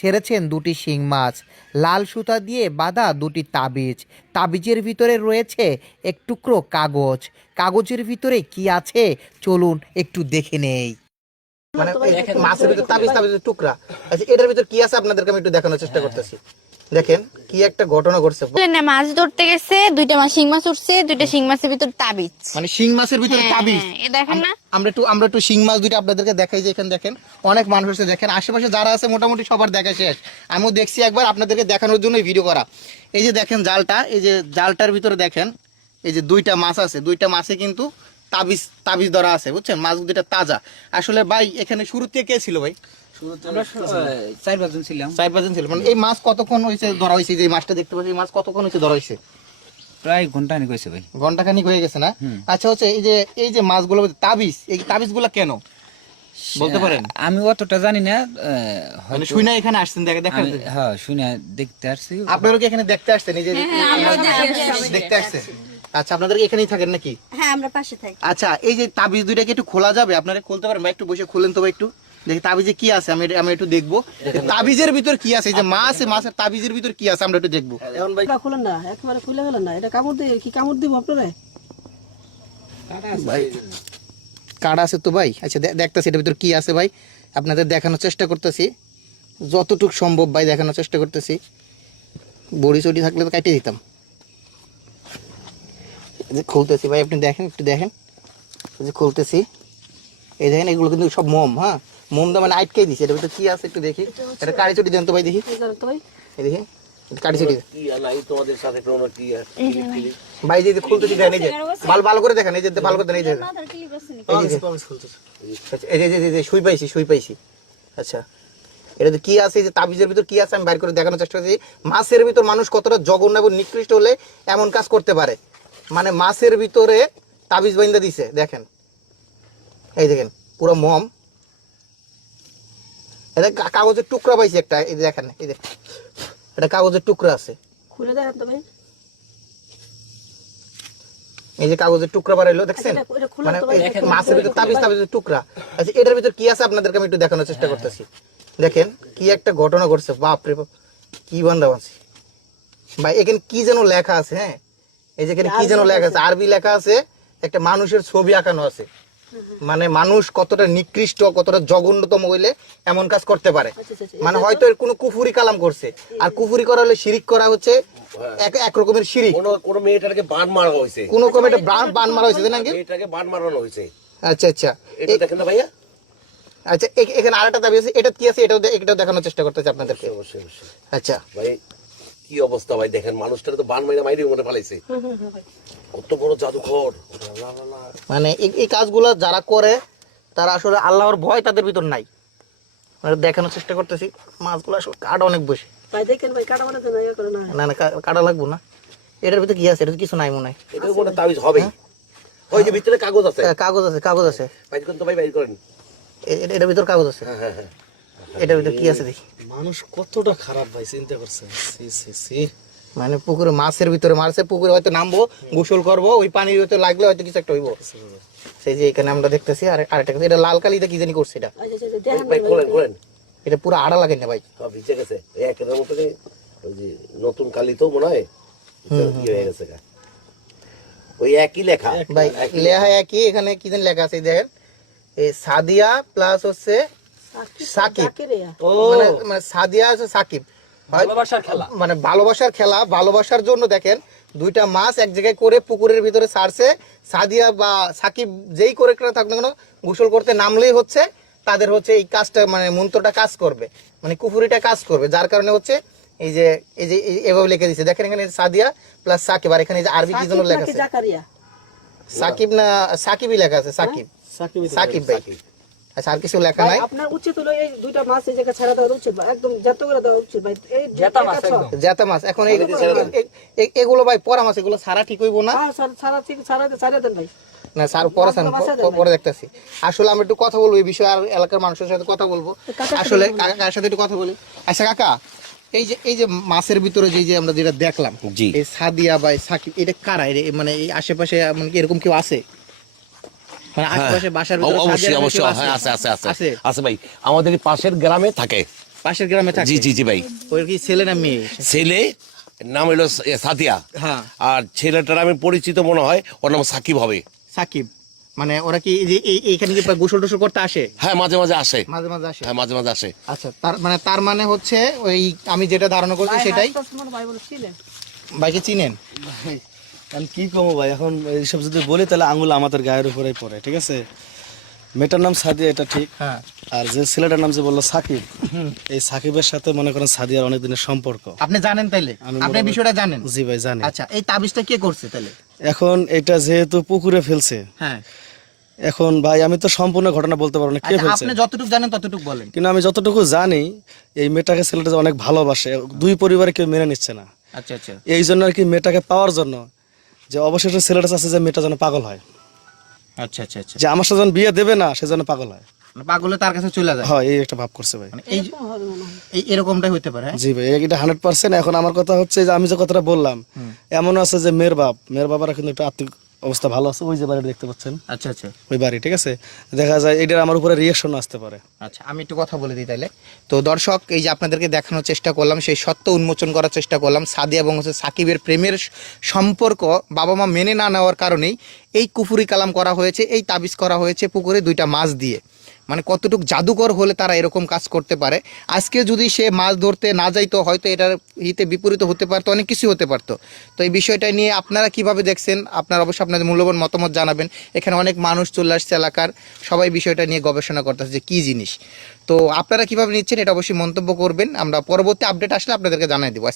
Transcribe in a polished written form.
ছেড়েছেন দুটি শিং মাছ, লাল সুতা দিয়ে বাঁধা দুটি তাবিজ। তাবিজের ভিতরে রয়েছে এক টুকরো কাগজ। কাগজের ভিতরে কি আছে চলুন একটু দেখে নেই। মানে মাছের ভিতরে তাবিজ, তাবিজের টুকরা। আচ্ছা, এটার ভিতর কি আছে আপনাদেরকে আমি একটু দেখানোর চেষ্টা করতেছি। দেখেন কি একটা ঘটনা ঘটছে। মাছ ধরতে গেছে, দুইটা মাছ শিং মাছ উঠছে, দুইটা শিং মাছের ভিতর তাবিজ। মানে শিং মাছের ভিতরে তাবিজ। এ দেখেন না, আমরা একটু শিং মাছ দুইটা আপনাদেরকে দেখাই যে এখানে দেখেন অনেক মানুষ আছে, দেখেন আশেপাশে যারা আছে মোটামুটি সবার দেখা শেষ। আমিও দেখছি একবার আপনাদেরকে দেখানোর জন্য ভিডিও করা। এই যে দেখেন জালটা, এই যে জালটার ভিতরে দেখেন এই যে দুইটা মাছ আছে, দুইটা মাছে কিন্তু তাবিজ তাবিজ ধরা আছে, বুঝছেন? মাছ দুইটা তাজা। আসলে ভাই এখানে শুরু থেকে কে ছিল ভাই? আমরা 4-5 জন ছিলাম। 4-5 জন ছিল। মানে এই মাছ কতক্ষণ হয়েছে ধরা হয়েছে? যে মাছটা দেখতে পাচ্ছি, এই মাছ কতক্ষণ হয়েছে ধরা হয়েছে? প্রায় ঘন্টাখানেক হয়েছে ভাই। ঘন্টাখানিক হয়ে গেছে না? আচ্ছা, হচ্ছে এই যে মাছগুলো তাবিজ, এই তাবিজগুলো কেন বলতে পারেন? আমি অতটা জানি না, মানে শুনে এখানে আসছেন দেখেন? হ্যাঁ, শুনে দেখতে আসছি। আপনারা কি এখানে দেখতে আসছেন? এই যে দেখতে আসছেন? আচ্ছা, আপনাদের এখানেই থাকেন নাকি? হ্যাঁ, আমরা পাশে থাকি। আচ্ছা, এই যে তাবিজ দুইটাকে একটু খোলা যাবে? আপনারা খুলতে পারেন ভাই? একটু বসে খুলেন তো ভাই, একটু দেখি তাবিজে কি আছে। আমি একটু দেখবো তাবিজের ভিতর কি আছে। এই যে মাছের তাবিজের ভিতর কি আছে আমরা একটু দেখবো। এখন ভাই খুলেন না, একবারে খুলে গেলেন না। এটা কামড় দিয়ে কি কামড় দিব আপনারা? ভাই কার্ড আছে তো ভাই? আচ্ছা, দেখতেছি এটার ভিতর কি আছে ভাই, আপনাদের দেখানোর চেষ্টা করতেছি যতটুকু সম্ভব ভাই, দেখানোর চেষ্টা করতেছি। বড়ি চড়ি থাকলে তো কাটিয়ে দিতাম। এই যে খুলতেছি ভাই, আপনি দেখেন, একটু দেখেন। এই যে খুলতেছি, এই দেখেন এগুলো কিন্তু সব মোম। হ্যাঁ, মোম দা মানে আটকে দিছে। এটার ভিতরে কি আছে একটু দেখি। এটা কাড়ি চটি দেন তো ভাই, দেখি। এই দেখি কাড়ি চটি ভাই, যে খুলতেছি দেখেন, এই যে ভালো করে দেখেন, এই যে ভালো করে দেখেন, এই যে এই যে শুই পাইছি। আচ্ছা, এটা কি আছে? যে তাবিজের ভিতর কি আছে আমি বাইর করে দেখানোর চেষ্টা করছি। মাছের ভিতর মানুষ কতটা জঘন্য এবং নিকৃষ্ট হলে এমন কাজ করতে পারে। মানে মাছের ভিতরে তাবিজ বাইন্দা দিছে, দেখেন। এই দেখেন পুরো মম। এটা কাগজের টুকরা পাইছি একটা, এই দেখেন, এই দেখেন এটা কাগজের টুকরা আছে। খুলে দেখেন তো ভাই। এই যে কাগজের টুকরা বাড়াইলো, দেখছেন? মানে মাছের ভিতর তাবিজের টুকরা। আচ্ছা, এটার ভিতর কি আছে আপনাদেরকে আমি একটু দেখানোর চেষ্টা করতেছি। দেখেন কি একটা ঘটনা ঘটছে, বাপ রে বাপ, কি বান্দা আছে ভাই। এখানে কি যেন লেখা আছে। হ্যাঁ, এই যে এখানে কি যেন লেখা আছে, আরবি লেখা আছে, একটা মানুষের ছবি আঁকানো আছে। মানে মানুষ কতটা নিকৃষ্ট, কতটা জঘন্যতম হইলে এমন কাজ করতে পারে। মানে হয়তো এর কোনো কুফুরি কালাম করছে, আর কুফুরি করা হলে শিরিক করা হচ্ছে এক রকমের শিরিক। কোন মেয়েটাকে বান মারা হয়েছে, কোন কমেটে বান মারা হয়েছে নাকি? মেয়েটাকে বান মারানো হয়েছে। আচ্ছা আচ্ছা, এটা দেখেন না ভাইয়া। আচ্ছা, এখানে আরেকটা দাবি আছে, এটা কি আছে এটাও দেখানোর চেষ্টা করতেছি আপনাদেরকে। অবশ্যই অবশ্যই আচ্ছা ভাই, কি অবস্থা ভাই, দেখেন মানুষটাকে তো বান মাইরে মনে ফেলাইছে। কত বড় জাদুঘর। মানে এই কাজগুলো যারা করে তারা আসলে আল্লাহর ভয় তাদের ভিতর নাই। মানে দেখানোর চেষ্টা করতেছি, মাছগুলো আসলে কাটা অনেক বেশি। ভাই দেখেন ভাই, কাটা বানাতে না, ইয়া করে না। না কাটা লাগবো না। এটার ভিতরে কি আছে? এটা কিছু নাই মনে হয়। এটার মনে তাবিজ হবে। ওই যে ভিতরে কাগজ আছে। কাগজ আছে। বাইর করেন তো ভাই, বাইর করেন। এটার ভিতর কাগজ আছে। হ্যাঁ হ্যাঁ, এটার ভিতর কি আছে দেখি। মানুষ কতটা খারাপ ভাই, চিন্তা করছেন? মানে পুকুরে মাছের পুকুরে হয়তো নামবো, গোসল করবো, ওই পানির ভিতরে লাগলে হয়তো কিছু একটা হইব। সেই যে এখানে আমরা দেখতেছি আরেকটা, এটা লাল কালিতে কি জানি করছে এটা। আচ্ছা দেখেন ভাই খোলেন খোলেন। এটা পুরো আড়া লাগে না ভাই। হ্যাঁ, ভিজে গেছে এই একের মতো। ওই যে নতুন কালি তো মনে হয় কি হয়ে গেছে গা। ওই একই লেখা ভাই, লেখা একই। এখানে কি জানি লেখা আছে দেখেন, এই সাদিয়া প্লাস হচ্ছে সাকিব। মানে সাদিয়া আছে সাকিব, ভালোবাসার খেলা। মানে ভালোবাসার খেলা। ভালোবাসার জন্য দেখেন দুইটা মাছ এক জায়গায় করে পুকুরের ভিতরে ছাড়ছে। সাদিয়া বা সাকিব যেই করে থাক না কেন, গোসল করতে নামলেই হচ্ছে তাদের হচ্ছে এই কাজটা, মানে মন্ত্রটা কাজ করবে, মানে কুফুরিটা কাজ করবে। যার কারণে হচ্ছে এই যে এভাবে লিখে দিচ্ছে। দেখেন এখানে সাদিয়া প্লাস সাকিব, আর এখানে যে আরবি কি যেন লেখা আছে, সাকিব না সাকিবই লেখা আছে। সাকিব ভাই। আচ্ছা, আর কিছু লেখা নাই। আপনার উচিত হলো এই দুইটা মাছ এই জায়গা ছাড়া দেওয়া উচিত ভাই, একদম জাত করে দেওয়া উচিত ভাই। এই জেতা মাছ এখন এগুলো ভাই পরা মাছ, এগুলো সারা ঠিক হইব না। সারা ঠিক সারা দেন ভাই। না স্যার, পরে দেখতেছি। আসলে আমরা একটু কথা বলবো এই বিষয়ে, আর এলাকার মানুষের সাথে কথা বলবো। আসলে কাকার সাথে একটু কথা বলি। আচ্ছা কাকা, এই যে মাছের ভিতরে যে আমরা যেটা দেখলাম, এই সাদিয়া বা সাকিব, এটা কারা? মানে এই আশেপাশে এমন কি এরকম কেউ আছে? মানে আশেপাশে বাসার ভিতরে? অবশ্যই অবশ্যই, হ্যাঁ আছে আছে আছে আছে ভাই, আমাদের পাশের গ্রামে থাকে। পাশের গ্রামে থাকে? জি জি জি ভাই। ওর কি ছেলে না মেয়ে? ছেলে নাম হলো সাদিয়া, হ্যাঁ। আর ছেলেটার আমি পরিচিত মনে হয়, ওর নাম সাকিব হবে। সাকিব, মানে ওরা কি এই যে এইখানে কি গোসল টোসল করতে আসে? হ্যাঁ মাঝে মাঝে আসে, মাঝে মাঝে আসে। হ্যাঁ মাঝে মাঝে আসে। আচ্ছা, তার মানে হচ্ছে ওই আমি যেটা ধারণা করছি সেটাই। ভাই বলছিলেন ভাইকে চিনেন? আমি কি কমো ভাই, এখন এইসব যদি বলি তাহলে আঙুল আমাদের গায়ের উপরেই পড়ে, ঠিক আছে? মেয়েটার নাম সাদিয়া, এটা ঠিক। হ্যাঁ। আর যে ছেলেটার নাম যে বললো সাকিব, এই সাকিবের সাথে মনে করেন সাদিয়ার অনেক দিনের সম্পর্ক। আপনি জানেন তাইলে? আপনি বিষয়টা জানেন? জি ভাই জানি। আচ্ছা, এই তাবিজটা কে করছে তাহলে? এখন এটা যেহেতু পুকুরে ফেলছে, হ্যাঁ। এখন ভাই আমি তো সম্পূর্ণ ঘটনা বলতে পারবো না কে আচ্ছা, ফেলছে, আপনি যতটুকু জানেন ততটুকু বলেন। কিন্তু আমি যতটুকু জানি এই মেয়েটাকে ছেলেটা যে অনেক ভালোবাসে, দুই পরিবারে কেউ মেনে নিচ্ছে না। আচ্ছা আচ্ছা এই জন্য আর কি মেয়েটাকে পাওয়ার জন্য যে অবশেষে ছেলেটা চাচ্ছে যে মেয়েটা যেন পাগল হয়, আচ্ছা আচ্ছা আচ্ছা, যে আমার সাথে যখন বিয়ে দেবে না সেজন্য পাগল হয়। মানে পাগলে তার কাছে চলে যায়। হয় এই একটা ভাব করছে ভাই। মানে এই এরকমটাই হতে পারে। হ্যাঁ? জি ভাই এটা 100%। এখন আমার কথা হচ্ছে যে আমি যে কথাটা বললাম, এমন আছে যে মেয়ের বাবারা কিন্তু একটু আর্থিক অবস্থা ভালো আছে, ওই যে বাড়িটা দেখতে পাচ্ছেন আচ্ছা আচ্ছা ওই বাড়ি, ঠিক আছে? দেখা যায় এটার আমার উপরে রিয়াকশন আসতে পারে। আচ্ছা, আমি একটু কথা বলে দিই তাহলে। তো দর্শক, এই যে আপনাদেরকে দেখানোর চেষ্টা করলাম, সেই সত্য উন্মোচন করার চেষ্টা করলাম। সাদিয়া এবং হচ্ছে সাকিবের প্রেমের সম্পর্ক বাবা মা মেনে না নেওয়ার কারণেই এই কুফুরি কালাম করা হয়েছে, এই তাবিজ করা হয়েছে পুকুরে 2টা মাছ দিয়ে। মানে কতটুকু জাদুকর হলে তারা এরকম কাজ করতে পারে। আজকে যদি সে মাছ ধরতে না যাইতো, হয়তো এটার হিতে বিপরীত হতে পারতো, অনেক কিছু হতে পারতো। তো এই বিষয়টা নিয়ে আপনারা কিভাবে দেখছেন, আপনারা অবশ্যই আপনাদের মূল্যবান মতামত জানাবেন। এখানে অনেক মানুষ চলে আসছে এলাকার, সবাই বিষয়টা নিয়ে গবেষণা করতেছে যে কী জিনিস। তো আপনারা কিভাবে নিচ্ছেন এটা অবশ্যই মন্তব্য করবেন, আমরা পরবর্তী আপডেট আসলে আপনাদেরকে জানিয়ে দেবো।